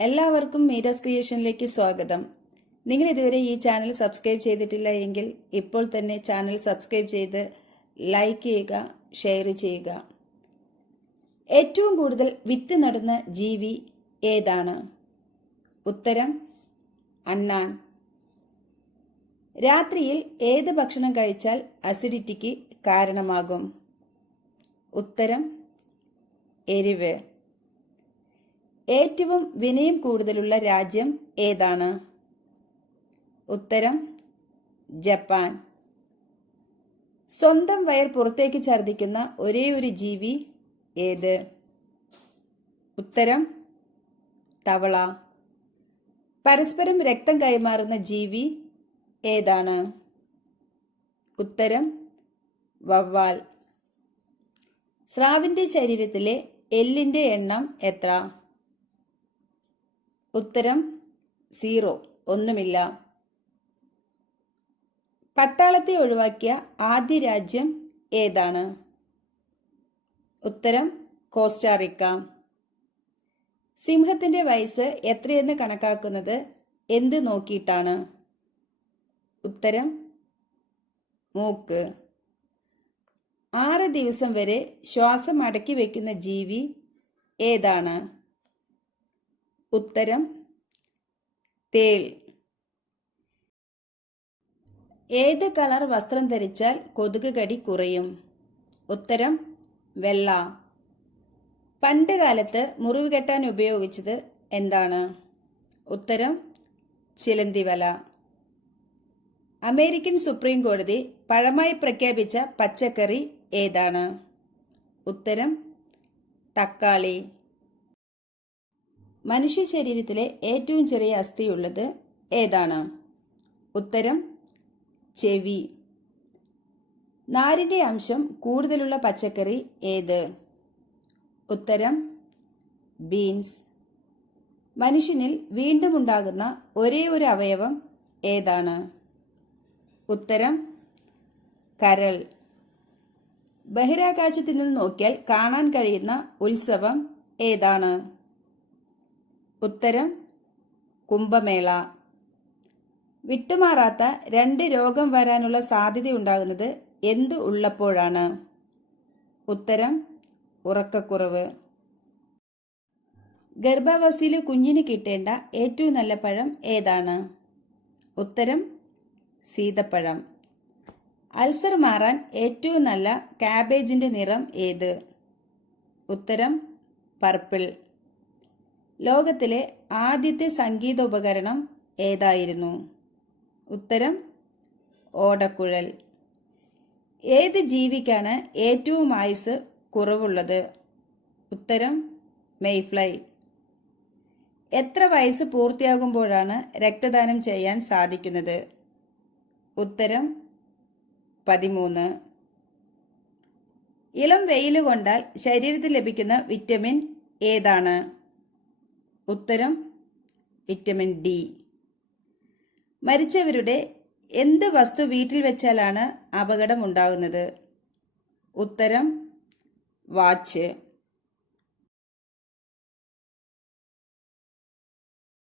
എല്ലാവർക്കും മീരാസ് ക്രിയേഷനിലേക്ക് സ്വാഗതം. നിങ്ങൾ ഇതുവരെ ഈ ചാനൽ സബ്സ്ക്രൈബ് ചെയ്തിട്ടില്ല എങ്കിൽ ഇപ്പോൾ തന്നെ ചാനൽ സബ്സ്ക്രൈബ് ചെയ്ത് ലൈക്ക് ചെയ്യുക, ഷെയർ ചെയ്യുക. ഏറ്റവും കൂടുതൽ വിത്ത് നടുന്ന ജീവി ഏതാണ്? ഉത്തരം അണ്ണാൻ. രാത്രിയിൽ ഏത് ഭക്ഷണം കഴിച്ചാൽ അസിഡിറ്റിക്ക് കാരണമാകും? ഉത്തരം എരിവ്. ഏറ്റവും വിനയം കൂടുതലുള്ള രാജ്യം ഏതാണ്? ഉത്തരം ജപ്പാൻ. സ്വന്തം വയർ പുറത്തേക്ക് ഛർദ്ദിക്കുന്ന ഒരേയൊരു ജീവി ഏത്? ഉത്തരം തവള. പരസ്പരം രക്തം കൈമാറുന്ന ജീവി ഏതാണ്? ഉത്തരം വവ്വാൽ. സ്രാവിന്റെ ശരീരത്തിലെ എല്ലിന്റെ എണ്ണം എത്ര? ഉത്തരം 0, ഒന്നുമില്ല. പട്ടാളത്തെ ഒഴിവാക്കിയ ആദ്യ രാജ്യം ഏതാണ്? ഉത്തരം കോസ്റ്റാറിക്ക. സിംഹത്തിന്റെ വയസ്സ് എത്രയെന്ന് കണക്കാക്കുന്നത് എന്ത് നോക്കിയിട്ടാണ്? ഉത്തരം മൂക്ക്. 6 ദിവസം വരെ ശ്വാസം അടക്കി വയ്ക്കുന്ന ജീവി ഏതാണ്? ഉത്തരം തേൾ. ഏത് കളർ വസ്ത്രം ധരിച്ചാൽ കൊതുക് കടി കുറയും? ഉത്തരം വെള്ള. പണ്ട് കാലത്ത് മുറിവ് കെട്ടാൻ ഉപയോഗിച്ചത് എന്താണ്? ഉത്തരം ചിലന്തിവല. അമേരിക്കൻ സുപ്രീം കോടതി പഴമായി പ്രഖ്യാപിച്ച പച്ചക്കറി ഏതാണ്? ഉത്തരം തക്കാളി. മനുഷ്യ ശരീരത്തിലെ ഏറ്റവും ചെറിയ അസ്ഥിയുള്ളത് ഏതാണ്? ഉത്തരം ചെവി. നാരിന്റെ അംശം കൂടുതലുള്ള പച്ചക്കറി ഏത്? ഉത്തരം ബീൻസ്. മനുഷ്യനിൽ വീണ്ടും ഉണ്ടാകുന്ന ഒരേ ഒരു അവയവം ഏതാണ്? ഉത്തരം കരൾ. ബഹിരാകാശത്ത് നിന്ന് നോക്കിയാൽ കാണാൻ കഴിയുന്ന ഉത്സവം ഏതാണ്? ഉത്തരം കുംഭമേള. വിട്ടുമാറാത്ത 2 രോഗം വരാനുള്ള സാധ്യതയുണ്ടാകുന്നത് എന്ത് ഉള്ളപ്പോഴാണ്? ഉത്തരം ഉറക്കക്കുറവ്. ഗർഭാവസ്ഥയിൽ കുഞ്ഞിന് കിട്ടേണ്ട ഏറ്റവും നല്ല പഴം ഏതാണ്? ഉത്തരം സീതപ്പഴം. അൾസർ മാറാൻ ഏറ്റവും നല്ല കാബേജിന്റെ നിറം ഏത്? ഉത്തരം പർപ്പിൾ. ലോകത്തിലെ ആദ്യത്തെ സംഗീതോപകരണം ഏതായിരുന്നു? ഉത്തരം ഓടക്കുഴൽ. ഏത് ജീവിക്കാണ് ഏറ്റവും ആയുസ് കുറവുള്ളത്? ഉത്തരം മെയ്ഫ്ലൈ. എത്ര വയസ്സ് പൂർത്തിയാകുമ്പോഴാണ് രക്തദാനം ചെയ്യാൻ സാധിക്കുന്നത്? ഉത്തരം 13. ഇളം വെയിൽ കൊണ്ടാൽ ശരീരത്തിൽ ലഭിക്കുന്ന വിറ്റമിൻ ഏതാണ്? ഉത്തരം വിറ്റമിൻ ഡി. മരിച്ചവരുടെ എന്ത് വസ്തു വീട്ടിൽ വെച്ചാലാണ് അപകടം ഉണ്ടാകുന്നത്? ഉത്തരം വാച്ച്.